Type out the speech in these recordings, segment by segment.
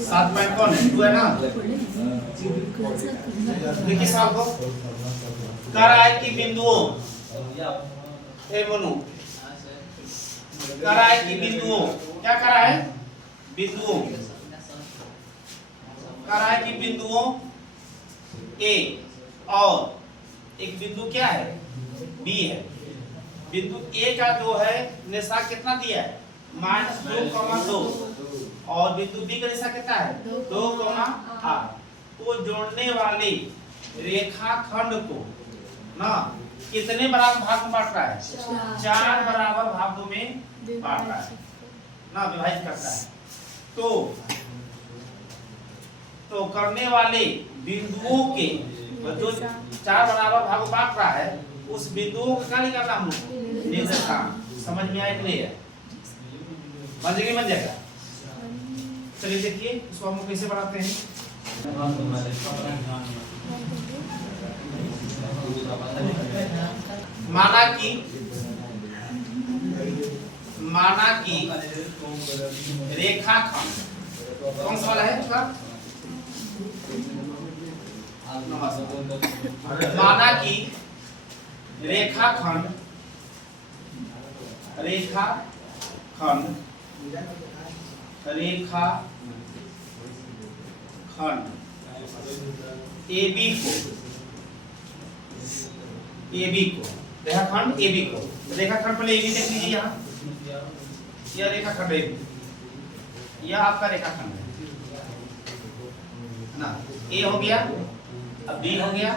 सात पॉइंट कौन है? 2 है ना। देखिए साहब को कह रहा है कि बिंदुओं मनु कह रहा है कि बिंदुओं क्या कह रहा है? बिंदुओं कह रहा है कि बिंदुओं ए और एक बिंदु क्या है? बी है। बिंदु ए का जो है निशा कितना दिया है? -2,2 और बिंदु बी का निशा कितना है? 2,8। तो जोड़ने वाले रेखाखंड को ना कितने बराबर भाग में बांट रहा है? 4 बराबर भागों में बांट रहा है ना, विभाजित करता है। तो करने वाले बिंदुओं के जो 4 बराबर भागों बांट रहा है उस बिंदुओं का क्या निकालना हम निर्देशांक। समझ में आया कि नहीं है? बन जाएगा। चलिए देखिए इसको हम कैसे बढ़ाते हैं। माना कि रेखाखंड कौन सा वाला है उसका? माना कि रेखाखंड AB को रेखाखंड AB को रेखाखंड पहले AB देख लीजिए। यहाँ यह रेखाखंड AB, यह आपका रेखाखंड है ना। A हो गया, अब B हो गया,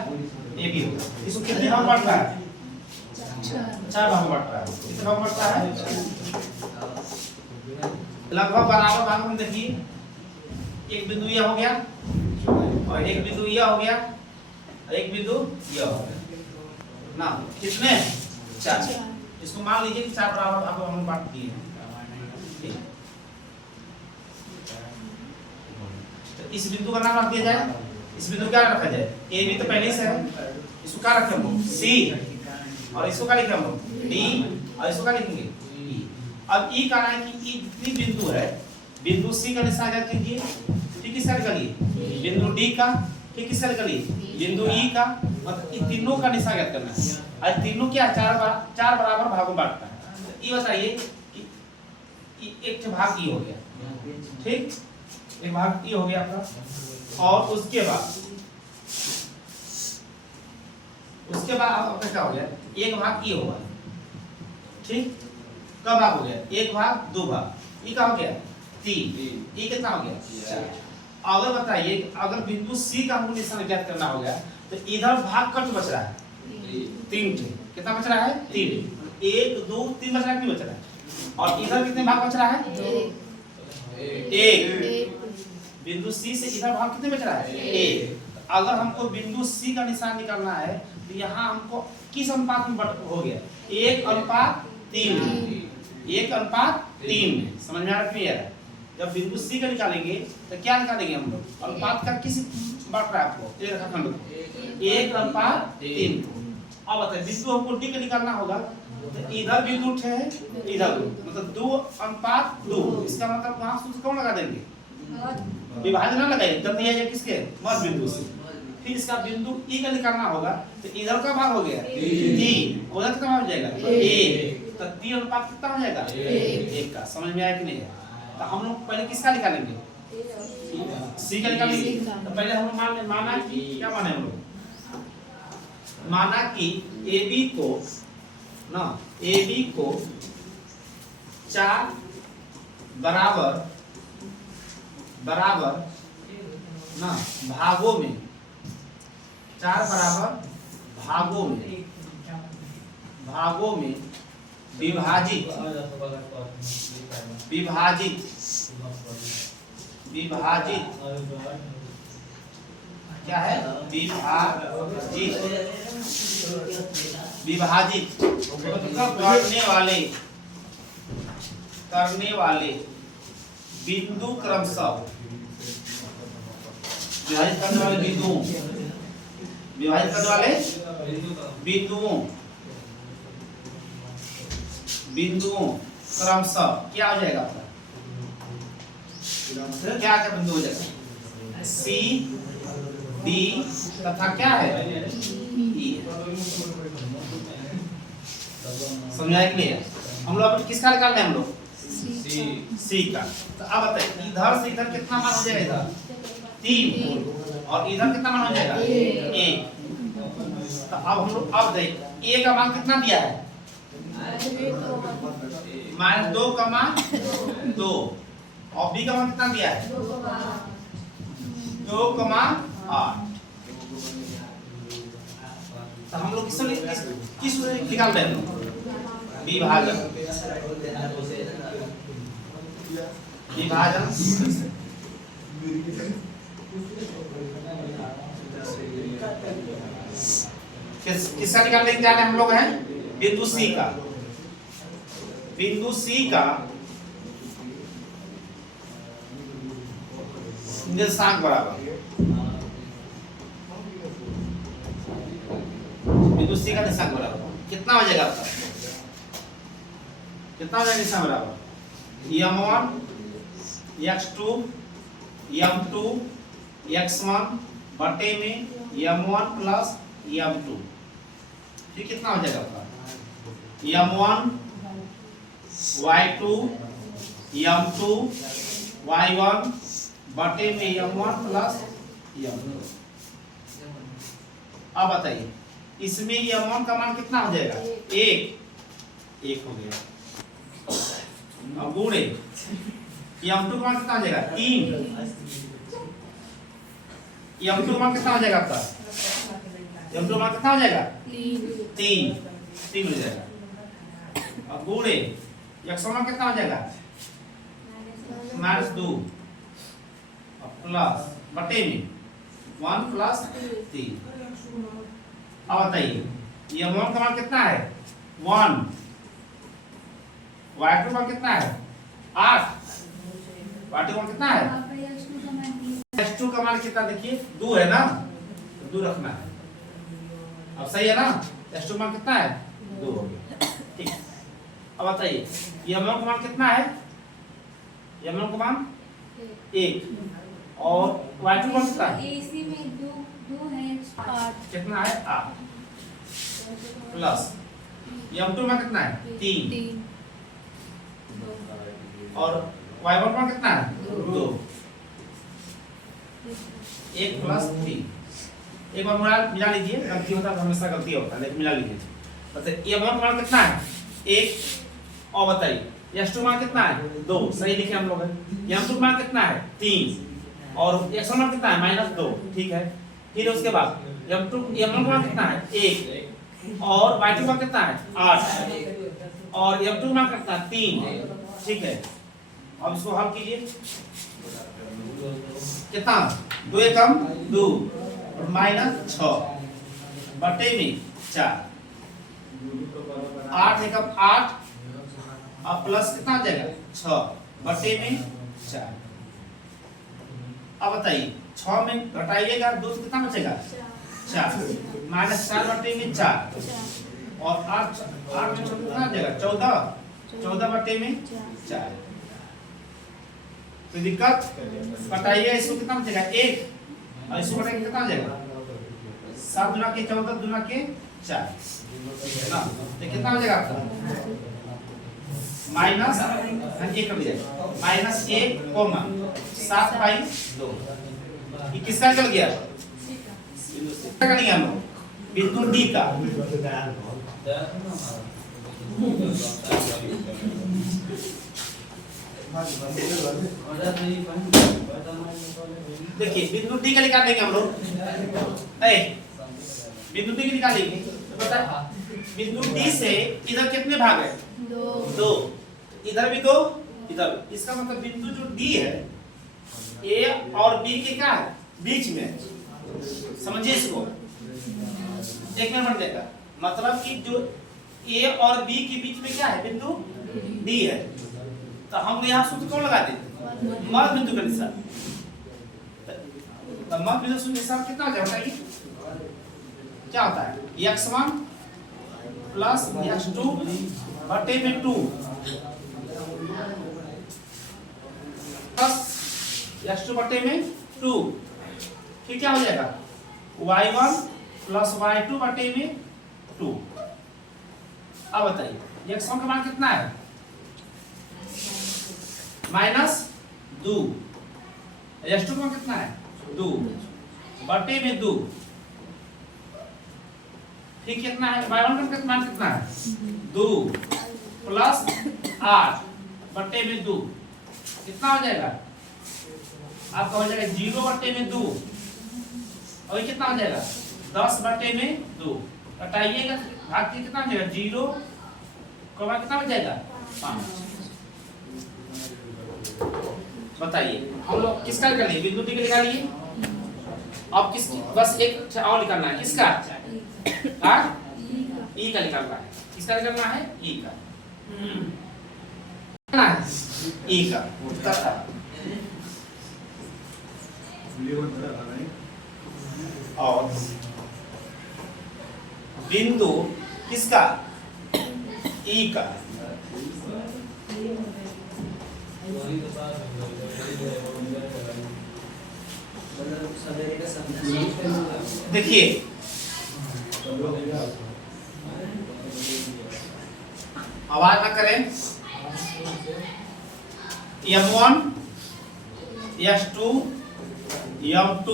AB हो गया। इसको कितने भाग बांट रहा है? 4 भाग बांट रहा है। कितने भाग बांट रहा है? लगभग बराबर भाग में। देखिए एक बिंदु यह हो गया और एक बिंदु यह हो गया और एक बिंदु यह हो गया ना। कितने? 4। इसको मान लीजिए कि 4 बराबर भागों में बांट दिए हैं। तो इस बिंदु का नाम रख दिया जाए। इस बिंदु क्या रखा जाए? ए बी तो पहले से है, इसको क्या रखें हम? सी। और इसको क्या लिखें हम? डी। और इसको क्या लिखेंगे? ई। अब ई का है कि ई जितनी बिंदु है, बिंदु सी का निशान क्या कीजिए? ठीक इस तरह करिए। बिंदु डी का ठीक इस तरह करिए। बिंदु ई का, मतलब इन तीनों का निशान ज्ञात करना है। और तीनों क्या 4 बराबर भागों में बांटना है। ये बताइए कि एक भाग ई हो गया, ठीक, एक भाग ई हो गया आपका। और उसके बाद आपका क्या हो गया? एक भाग ई होगा, ठीक। कब भाग हो गया? एक भाग, 2 भाग। ई का हो गया 3। ई कितना हो गया? 4। अगर बताइए अगर बिंदु सी का हमको निशान ज्ञात करना हो गया तो इधर भाग कट बच रहा है 3। कितना बच रहा है? 3। 1 2 3 बच रहा है, नहीं बच रहा है। और इधर कितने भाग बच रहा है? 1। बिंदु सी से इधर भाग कितने बच रहा है? 1। अगर हमको बिंदु सी का निशान निकालना है तो यहाँ हमको किस अनुपात में हो गया? 1:3। 1:3 में। समझ में आ रहा है? जब बिंदु सी का निकालेंगे तो क्या निकालेंगे हम लोग? अनुपात का किस बांट रहा है आपको? एक रेखाखंड को 1:3 को। अब बताइए बिंदु हमको डी का निकालना होगा तो इधर बिंदु है, इधर मतलब 2:2। इसका मतलब वहां सूत्र कौन लगा देंगे? विभाजन ना लगाइए, जब दिया जाए किसके? मध्य बिंदु से। फिर इसका बिंदु ई का निकालना होगा तो इधर का भाग हो गया 3, उधर कितना हो जाएगा? 1। तो 3 अनुपात कितना हो जाएगा? 1 का। समझ में आया कि नहीं? तो हम लोग पहले किसका निकालेंगे? सी का निकालेंगे। तो पहले हम लोग माना कि क्या माने हम लोग? माना कि AB को 4 बराबर ना भागों में, 4 बराबर भागों में विभाजित क्या है? विभाजित करने वाले बिंदु क्रमशः विभाजित करने वाले बिंदुओं क्रमशः क्या हो जाएगा आपका, क्या क्या बिंदु हो जाएगा, सी डी तथा क्या है ई। समझाए कि नहीं? हम लोग अब किसका निकाल रहे हैं हम लोग, सी का। तो अब बताइए इधर से इधर कितना मान हो जाएगा, इधर 3 और इधर कितना मान हो जाएगा 1। तो अब हम लोग अब देखिए ए का मान कितना दिया है, -2 का मान 2 और बी का मान कितना दिया है 2,8। तो हम लोग किस निकाल रहे हैं, विभाजन। विभाजन किसका निकालने जा रहे हैं हम लोग हैं, बिंदु सी का। बिंदु सी का निर्देशांक बराबर, बिंदु सी का निर्देशांक बराबर कितना हो जाएगा आपका, कितना हो जाएगा निर्देशांक बराबर m1 x2 m2 x1 बटे में m1 प्लस m2। ठीक कितना हो जाएगा आपका m1 y2 m2 y1 बटे में m1 प्लस m2। अब बताइए इसमें m1 का मान कितना हो जाएगा 1 हो गया। अब गुणे m2 का मान कितना हो जाएगा 3, m2 का मान कितना हो जाएगा आपका, m2 का मान कितना हो जाएगा 3 हो जाएगा। अब गुणे x1 का कितना हो जाएगा -2 प्लस बटे में 1 प्लस 3। अब बताइए m1 का मान कितना है 1, y2 का कितना है 8, y2 का कितना है x2 का मान कितना देखिए 2 है ना, 2 रखना है। अब सही है ना, x2 का मान कितना है 2 हो गया। ठीक अब बताइए m1 का मान कितना है, m1 का मान 1 और y2 का कितना है एसी में 2 है 8 कितना है 8 प्लस m2 में कितना है 3 और y1 में कितना है 2 1 प्लस 3। एक बार मिला लीजिए, गलती होता है हमेशा गलती होता है लेकिन मिला लीजिए। बताइए m1 मान कितना है 1 और बताइए x2 मान कितना है 2, सही लिखे हम लोग m2 मान कितना है 3 और x1 मान कितना है -2। ठीक है फिर उसके बाद m1 मान कितना है 1 और y2 मान कितना है 8 और m2 मान कितना है 3। ठीक है अब इसको हल कीजिए कितना 2 एकम 2 और -6 बटे में 4 8 एकम 8 अब प्लस कितना आ जाएगा 6 बटे में 4। अब बताइए 6 में घटाइएगा 2 से कितना बचेगा 4 -4 बटे में 4 और 8 में कितना आ जाएगा 14 बटे में 4। तो दिक्कत घटाइए इसको कितना बचेगा 1 और इसको घटाइए कितना आ जाएगा 7 गुना के 14 गुना के 4 ना, तो कितना हो जाएगा आपका माइनस एक कर दीजिए -1 7/2। ये किसका चल गया का नहीं हम बिंदु डी का। देखिए बिंदु डी का निकालेंगे हम लोग, बिंदु डी का निकालेंगे तो पता बिंदु डी से इधर कितने भाग है 2, इधर भी 2 इधर। इसका मतलब बिंदु जो डी है ए और बी के क्या है बीच में, समझिए इसको एक मिनट बन जाएगा। मतलब कि जो ए और बी के बीच में क्या है बिंदु डी है, तो हम यहाँ सूत्र कौन लगा देते मध्य बिंदु का निशान। तो मध्य बिंदु का निशान कितना हो जाएगा क्या होता है x1 प्लस x2 बटे में 2 प्लस x2 बटे में 2, फिर क्या हो जाएगा y1 प्लस y2 बटे में 2। अब बताइए x1 का मान कितना है -2, x2 का मान कितना है 2 बटे में 2, फिर कितना है y1 का मान कितना है 2 प्लस 8 बटे में 2, कितना हो जाएगा आपका हो जाएगा 0 बटे में 2, और ये कितना हो जाएगा 10 बटे में 2। घटाइएगा भाग के कितना हो जाएगा 0 कमा कितना हो जाएगा 5। बताइए हम लोग किसका कर लिए बिंदु डी का निकालिए। अब किस बस एक और निकालना है किसका ई का निकालना है। किसका निकालना है ई का ई का उत्तर था। और बिंदु किसका ई का देखिए आवाज ना करें। M1 S2 M2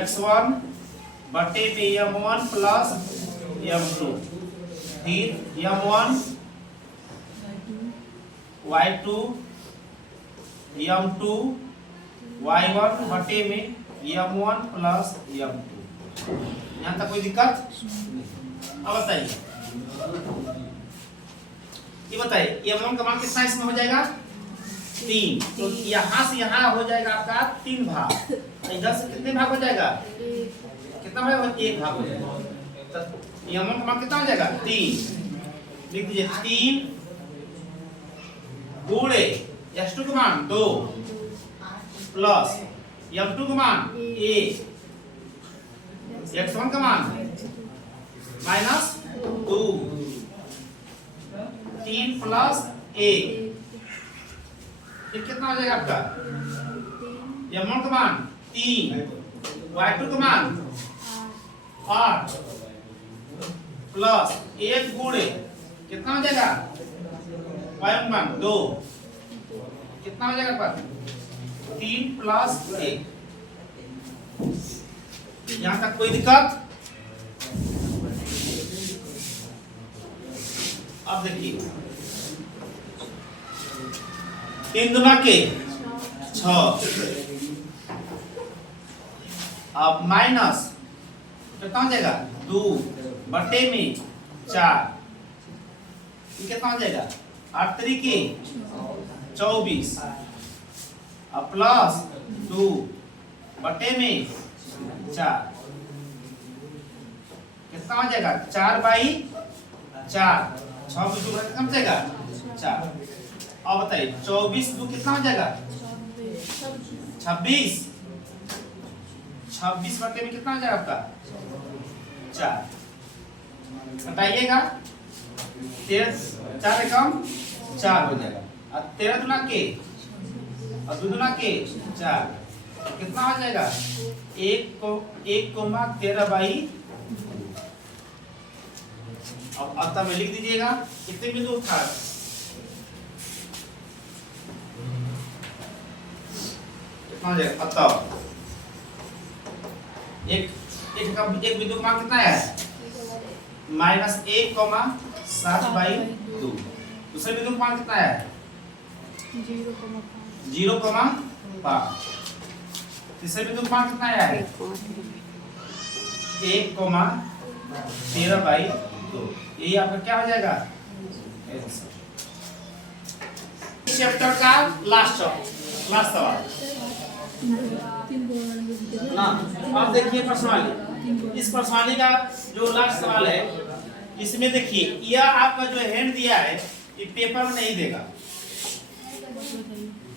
X1 बटे में M1 प्लस M2, फिर M1 Y2 M2 Y1 बटे में M1 प्लस M2। यहाँ तक कोई दिक्कत? अब बताइए ये बताइए M1 का मान कितना इसमें हो जाएगा 3, तो यहाँ से यहाँ हो जाएगा आपका 3 भाग, इधर से कितने भाग हो जाएगा कितना भाग हो 1 भाग हो जाएगा। तो M1 का मान कितना हो जाएगा 3, लिख दीजिए 3 गुणे S2 का मान 2 प्लस M2 का मान 1 X1 का मान -2 3 प्लस 1, फिर कितना हो जाएगा आपका M1 का मान 3 Y2 का मान 8 प्लस 1 गुणे कितना हो जाएगा Y1 का मान 2, कितना हो जाएगा आपका 3 प्लस 1। यहाँ तक कोई दिक्कत? अब देखिए 3 दूना के 6, अब माइनस कितना हो जाएगा 2 बटे में 4, ये कितना हो जाएगा 8 3 के 24, अब प्लस 2 बटे में 4, कितना हो जाएगा 4/4, 6 में 2 कितना हो जाएगा 4। अब बताइए 24 2 कितना हो जाएगा 26, 26 बटे में कितना हो जाएगा आपका 4। बताइएगा 4 एकम 4 हो जाएगा, और 13 दूना के और 2 दूना के 4, कितना हो जाएगा 1,13/। अब अंत में लिख दीजिएगा कितने बिंदु था कितना हो जाएगा। अतः एक बिंदु का मान कितना है -1,7/2। दूसरे बिंदु का मान कितना है 0,5। तीसरे बिंदु का मान कितना है 1,13/2। यही आपका क्या हो जाएगा चैप्टर का लास्ट सवाल ना। अब देखिए प्रश्नावली, इस प्रश्नावली का जो लास्ट सवाल है इसमें देखिए यह आपका जो हैंड दिया है ये पेपर में नहीं देगा,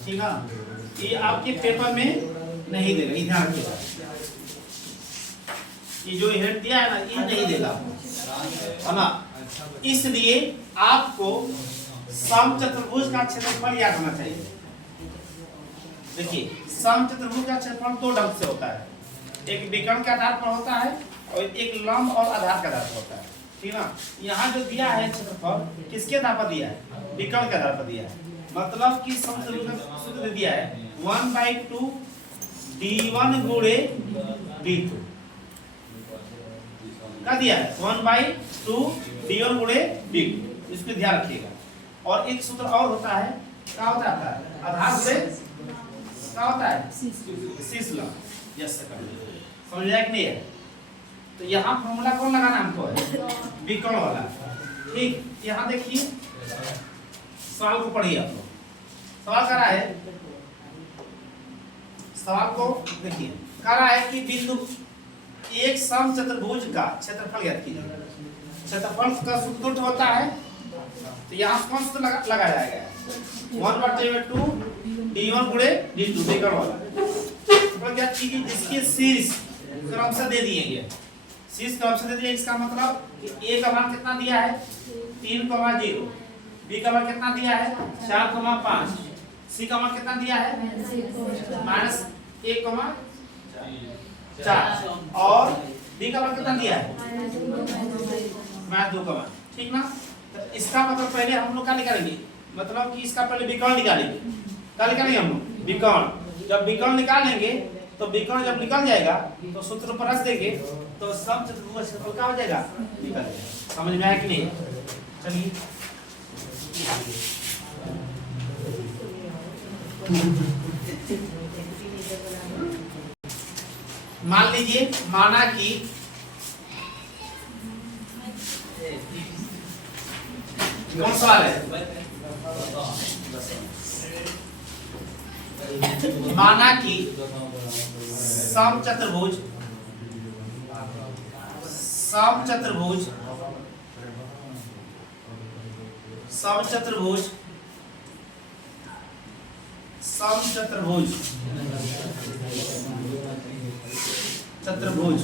ठीक है, ये आपके पेपर में नहीं देगा, ये ध्यान रखिएगा। ये जो हैंड दिया है ना ये नहीं देगा, है ना। इसलिए आपको समचतुर्भुज का क्षेत्रफल याद होना चाहिए। देखिए समचतुर्भुज का क्षेत्रफल दो ढंग से होता है, एक विकर्ण के आधार पर होता है और एक लंब और आधार के आधार पर होता है, ठीक ना। यहाँ जो दिया है क्षेत्रफल किसके आधार पर दिया है? विकर्ण के आधार पर दिया है। मतलब कि समचतुर्भुज का सूत्र दे दिया है 1/2 d1 गुणे d2 का दिया है 1/2 d1 गुणे d2, इसको ध्यान रखिएगा। और एक सूत्र और होता है, क्या होता है? आधार से क्या होता है? शीर्ष लंब। यस समझ लिया कि नहीं है? तो यहाँ फॉर्मूला कौन लगाना हमको है? विकर्ण वाला। ठीक, यहाँ देखिए सवाल को पढ़िए आप लोग। सवाल कर रहा है, सवाल को देखिए, कह रहा है कि बिंदु एक समचतुर्भुज का क्षेत्रफल ज्ञात कीजिए। क्षेत्रफल का सूत्र होता है, तो यहाँ कौन सा लगाया जाएगा? 1/2 d1 गुणे d2 विकर्ण वाला। ज्ञात कीजिए जिसके शीर्ष क्रमशः दे दिए गए, शीर्ष क्रमशः दे दिए। इसका मतलब कि a का मान कितना दिया है? 3,0, b का मान कितना दिया है? 4,5, c का मान कितना दिया है? -1,4 और d का मान कितना दिया है? -2, ठीक ना। तो इसका मतलब पहले हम लोग क्या निकालेंगे? मतलब कि इसका पहले विकर्ण निकालेंगे। क्या निकालेंगे हम लोग? विकर्ण। जब विकर्ण निकालेंगे तो विकर्ण जब निकल जाएगा तो सूत्र पर रख देंगे, तो समचतुर्भुज का क्षेत्रफल क्या हो जाएगा? निकल जाएगा। समझ में आया कि नहीं? चलिए मान लीजिए, माना कि कौन सवाल है? माना कि समचतुर्भुज समचतुर्भुज समचतुर्भुज समचतुर्भुज चतुर्भुज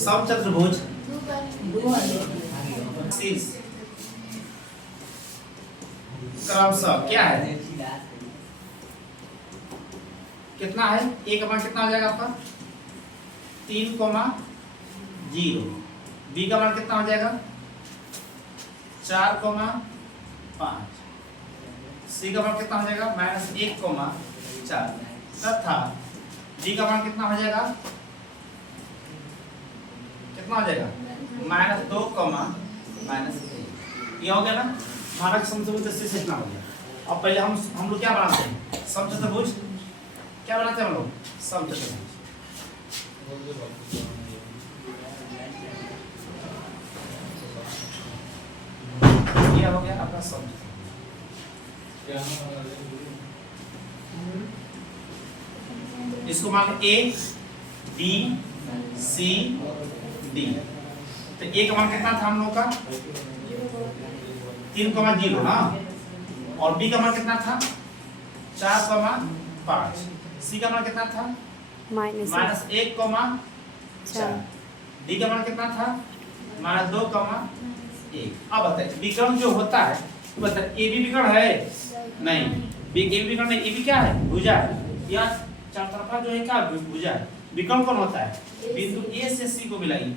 समचतुर्भुज क्रमशः क्या है? कितना है? a का मान कितना हो जाएगा आपका? 3,0, b का मान कितना हो जाएगा? 4,5, c का मान कितना हो जाएगा? -1,4 तथा d का मान कितना हो जाएगा? कितना हो जाएगा? -2,-3। ये हो गया ना मानक समचतुर्भुज से इतना हो गया। अब पहले हम लोग क्या बनाते हैं? समचतुर्भुज क्या बनाते हैं हम लोग? समचतुर्भुज। ये हो गया आपका समचतुर्भुज। इसको मान लो A B C D। तो A का मान कितना था हम लोग का? 3,0 ना। और B का मान कितना था? 4,5। C का मान कितना था? -1,4। D का मान कितना था? -2,1। अब बताइए विकर्ण जो होता है, तो बताइए AB विकर्ण है? नहीं, AB विकर्ण नहीं। AB क्या है? भुजा है। या चौतरफा जो है क्या? भुजा है। विकर्ण कौन होता है? बिंदु A से C को मिलाइए,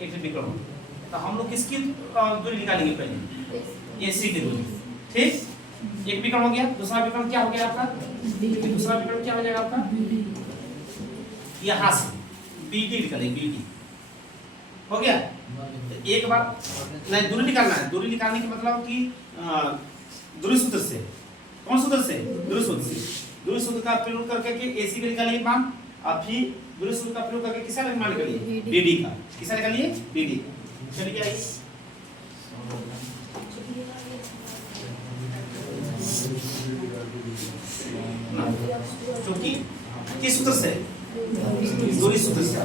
एक विकर्ण होता है। तो हम लोग किसकी दूरी निकालेंगे? पहले AC की दूरी। ठीक, एक विकर्ण हो गया। दूसरा विकर्ण क्या हो गया आपका? दूसरा विकर्ण क्या हो जाएगा आपका? यहाँ से BD निकालेंगे। BD हो गया। तो एक बार नहीं, दूरी निकालना है। दूरी निकालने के मतलब कि दूरी सूत्र से। कौन सूत्र से? दूरी सूत्र से। दूरी सूत्र का प्रयोग करके के AC का निकालिए मान, और फिर दूरी सूत्र का प्रयोग करके किसका मान निकालिए? BD का। किसका निकालिए? BD। चलिए आइए, क्योंकि किस सूत्र से? दूरी सूत्र से।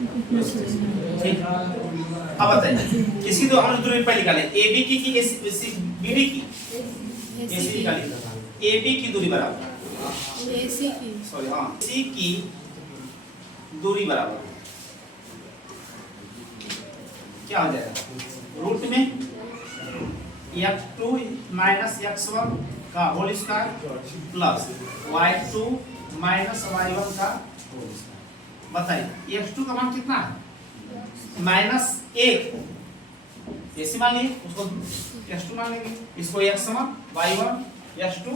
ठीक। अब बताइए किसकी तो हम दूरी पहले निकालें, AB की BD की AC निकालिए। AB की दूरी बराबर AC की सॉरी हाँ AC की दूरी बराबर क्या हो जाएगा, रूट में x2 माइनस x1 का whole square plus y2 minus y1 का होल स्क्वायर। बताइए x2 का मान कितना है, -1 ऐसे मान लीजिए, उसको x2 मान लेंगे, इसको x1 y1 x2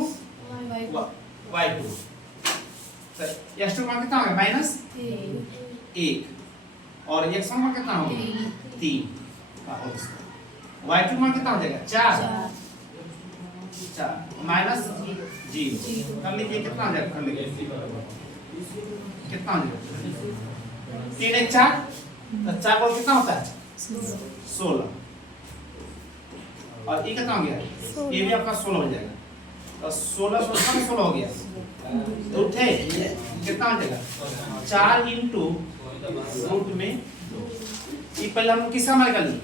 y2। x2 मान कितना होगा, -1 और x1 मान कितना होगा 3 का होल स्क्वायर। y2 मान कितना हो जाएगा 4 माइनस 0 कर लीजिए, कितना हो जाएगा, कर लीजिए कितना हो जाएगा 3 1 4 तो 4 को कितना होता है 16 और ये कितना हो गया, ये भी आपका 16 हो जाएगा, तो 16 16 हो गया तो उठे कितना हो जाएगा 4 इंटू रूट में 2। ये पहले हम किसका मान निकालेंगे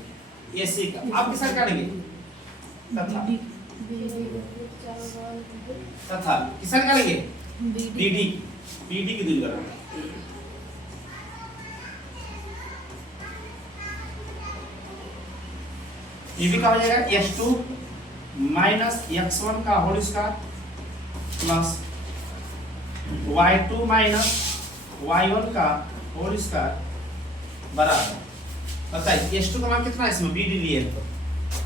AC का, आप किसका निकालेंगे तथा किसका निकालेंगे BD की दूरी बराबर ये भी क्या हो जाएगा x2 माइनस x1 का whole square plus y2 minus y1 का होल स्क्वायर बराबर। बताइए x2 का मान कितना है, इसमें BD लिए हैं, तो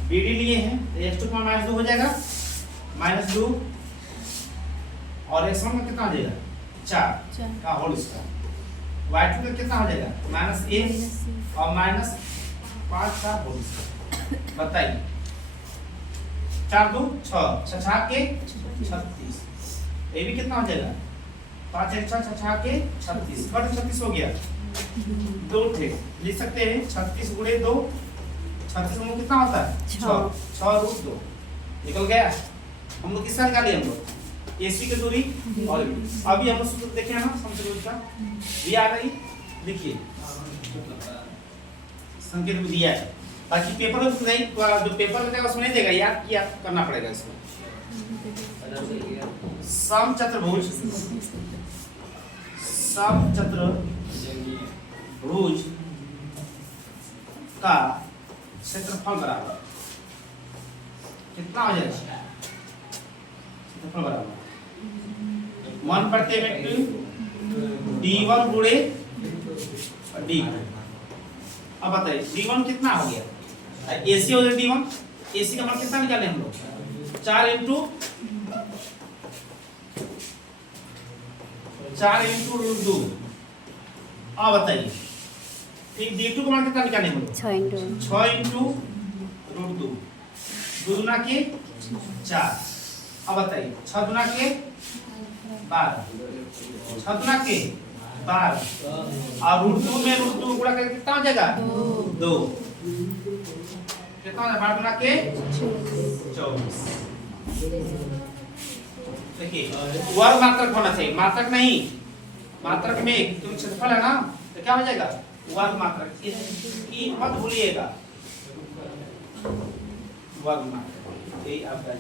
BD लिए हैं तो x2 का मान -2 हो जाएगा, -2 और x1 का कितना हो जाएगा 4 का होल स्क्वायर, y2 का कितना हो जाएगा -1 और -5 का होल स्क्वायर। बताइए 4 2 6 6 के 36, ये भी कितना हो जाएगा 5 1 6 6 के 36 कट 36 हो गया, 2 थे लिख सकते हैं 36 गुणे 2 36 में कितना होता है 6 रूट 2 निकल गया। हम लोग किसका निकाले, हम लोग AC की दूरी और अभी हम लोग सूत्र देखे ना संकेत का ये आ गई, देखिए संकेत भी दिया है ताकि पेपर में नहीं, जो पेपर में देगा उसमें नहीं देगा, याद किया करना पड़ेगा इसमें। समचतुर्भुज का क्षेत्रफल बराबर कितना हो जाएगा, क्षेत्रफल बराबर 1 प्रति वेक्टर D1 गुणे D। अब बताइए D1 कितना हो गया, AC हो गया D1, AC का मान कितना निकाले हम लोग 4 इंटू रूट 2। अब बताइए फिर D2 का मान कितना निकाले हम लोग 6 इंटू रूट 2, 2 गुना के 4। अब बताइए 6 गुना के 12, 6 गुना के 12 और रूट 2 में रूट 2 गुणा करके कितना हो जाएगा 2, कितना हो जाएगा 12 गुना के 24। देखिए वर्ग मात्रक होना चाहिए, मात्रक नहीं, मात्रक में क्योंकि क्षेत्रफल है ना तो क्या हो जाएगा वर्ग मात्रक, इसकी मत भूलिएगा वर्ग मात्रक, यही आपका